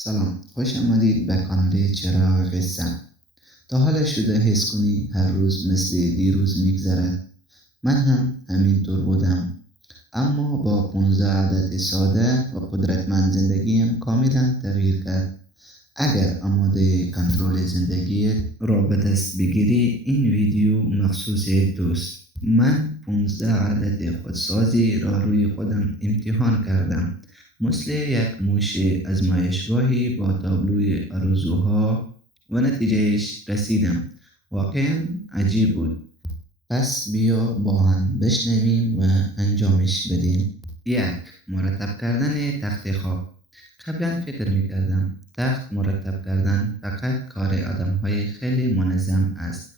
سلام، خوش آمدید به کانال چراغ قصه. تا حالا شده حس کنی هر روز مثل دیروز میگذرد؟ من هم همینطور بودم، اما با 15 عادت ساده و قدرتمند زندگیم کاملا تغییر کرد. اگر آماده کنترل زندگیت را به دست بگیری، این ویدیو مخصوص توست. من 15 عادت خودسازی را روی خودم امتحان کردم، مثل یک موش ازمایشگاهی با تابلوی آرزوها، و نتیجهش رسیدم. واقعا عجیب بود. پس بیا با هم بشنویم و انجامش بدیم. یک، مرتب کردن تخت خواب. قبلا فکر میکردم تخت مرتب کردن فقط کار آدمهای خیلی منظم است،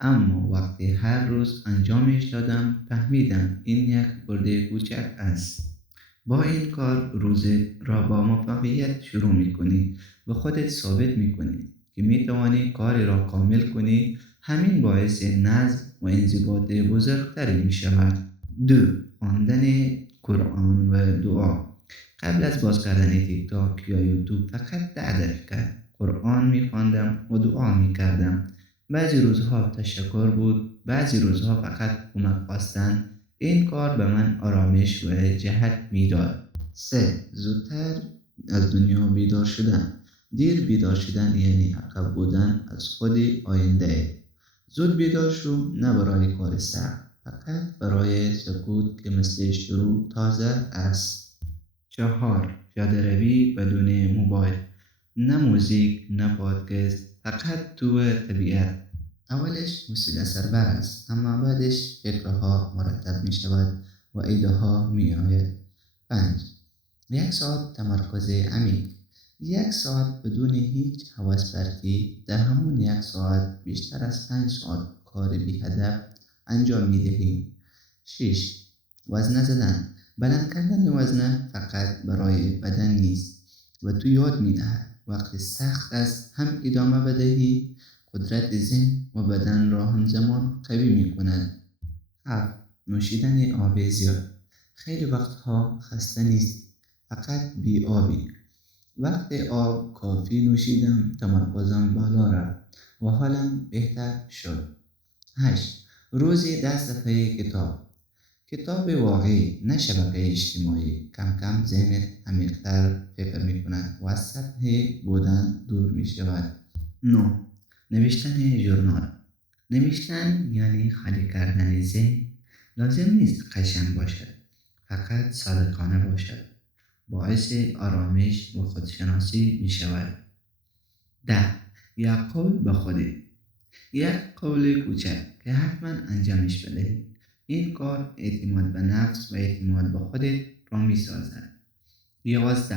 اما وقتی هر روز انجامش دادم فهمیدم این یک برده کوچک است. با این کار روزت را با موفقیت شروع میکنی و خودت ثابت میکنی که میتوانی کاری را کامل کنی. همین باعث نظم و انضباط بزرگتری میشود. دو، خواندن قرآن و دعا. قبل از باز کردن تیک تاک یا یوتیوب فقط 10 دقیقه قرآن میخواندم و دعا میکردم. بعضی روزها تشکر بود، بعضی روزها فقط کمک خواستن. این کار به من آرامش و جهت میداد. 3، زودتر از دنیا بیدار شدن. دیر بیدار شدن یعنی عقب بودن از خود آینده. زود بیدار شو، نه برای کار سخت، فقط برای سکوت که مثل شروع تازه است. 4، پیاده روی بدون موبایل. نه موزیک، نه پادکست، فقط تو طبیعت. اولش حوصله سربر است، اما بعدش فکرها مرتب می شود و ایده ها می آید. 5، 1 ساعت تمرکز عمیق. 1 ساعت بدون هیچ حواس پرتی. در همون 1 ساعت بیشتر از 5 ساعت کار بی هدف انجام می دهیم. 6، وزنه زدن. بلند کردن وزنه فقط برای بدن نیست و تو یاد می دهد وقتی سخت است هم ادامه بدهی. قدرت ذهن و بدن را همزمان قوی می کند. 7، نوشیدن آب زیاد. خیلی وقتها خسته نیست، فقط بی آبی. وقت آب کافی نوشیدم تمرکزم بالا رفت و حالم بهتر شد. 8، روزی 10 صفحه کتاب. کتاب واقعی، نه شبکه اجتماعی. کم کم ذهنت عمیق‌تر فکر می کند و از سطح بودن دور می شود. 9، نوشتن ژورنال. نوشتن یعنی خالی کردن ذهن. لازم نیست قشنگ باشد، فقط صادقانه باشد. باعث آرامش و خودشناسی می شود. 10، یک قول به خودت. یک قول کوچک که حتما انجامش بدهید. این کار اعتماد به نفس و اعتماد به خودت را می سازد. 11،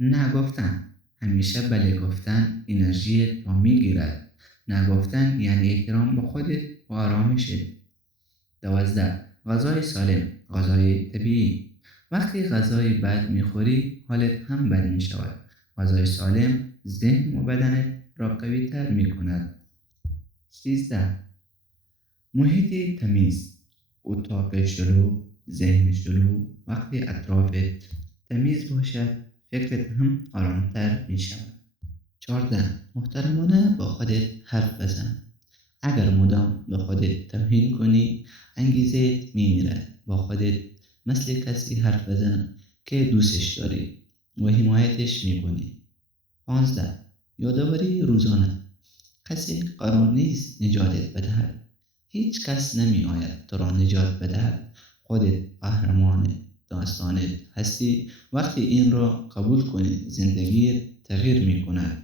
نه گفتن. همیشه بله گفتن انرژیت را می گیرد. نه گفتن یعنی احترام به خودت و آرامشت. 12، غذای سالم، غذای طبیعی. وقتی غذای بد می خوری حالت هم بد می شود. غذای سالم ذهن و بدنت را قوی تر می کند. 13، محیط تمیز. اتاق شلو، ذهن شلو. وقتی اطرافت تمیز باشد فکرت هم آرامتر می شود. 14، محترمانه با خودت حرف بزن. اگر مدام به خودت توهین کنی انگیزه می میرد. با خودت مثل کسی حرف بزن که دوستش داری و حمایتش می کنی. 15، یادآوری روزانه. کسی قرار نیست نجاتت بدهد. هیچ کس نمی آید تو را نجات بدهد. خودت قهرمان داستانت هستی. وقتی این را قبول کنی زندگیت تغییر می کند.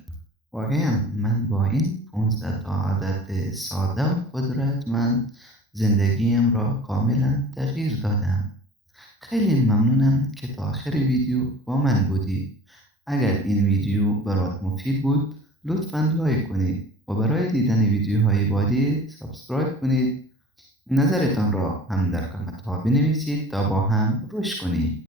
واقعا من با این 15 تا عادت ساده و قدرتمند زندگیم را کاملا تغییر دادم. خیلی ممنونم که تا آخر ویدیو با من بودی. اگر این ویدیو برات مفید بود لطفاً لایک کنید و برای دیدن ویدیوهای بعدی سابسکرایب کنید. نظرتان را هم در کامنت ها بنویسید تا با هم رشد کنید.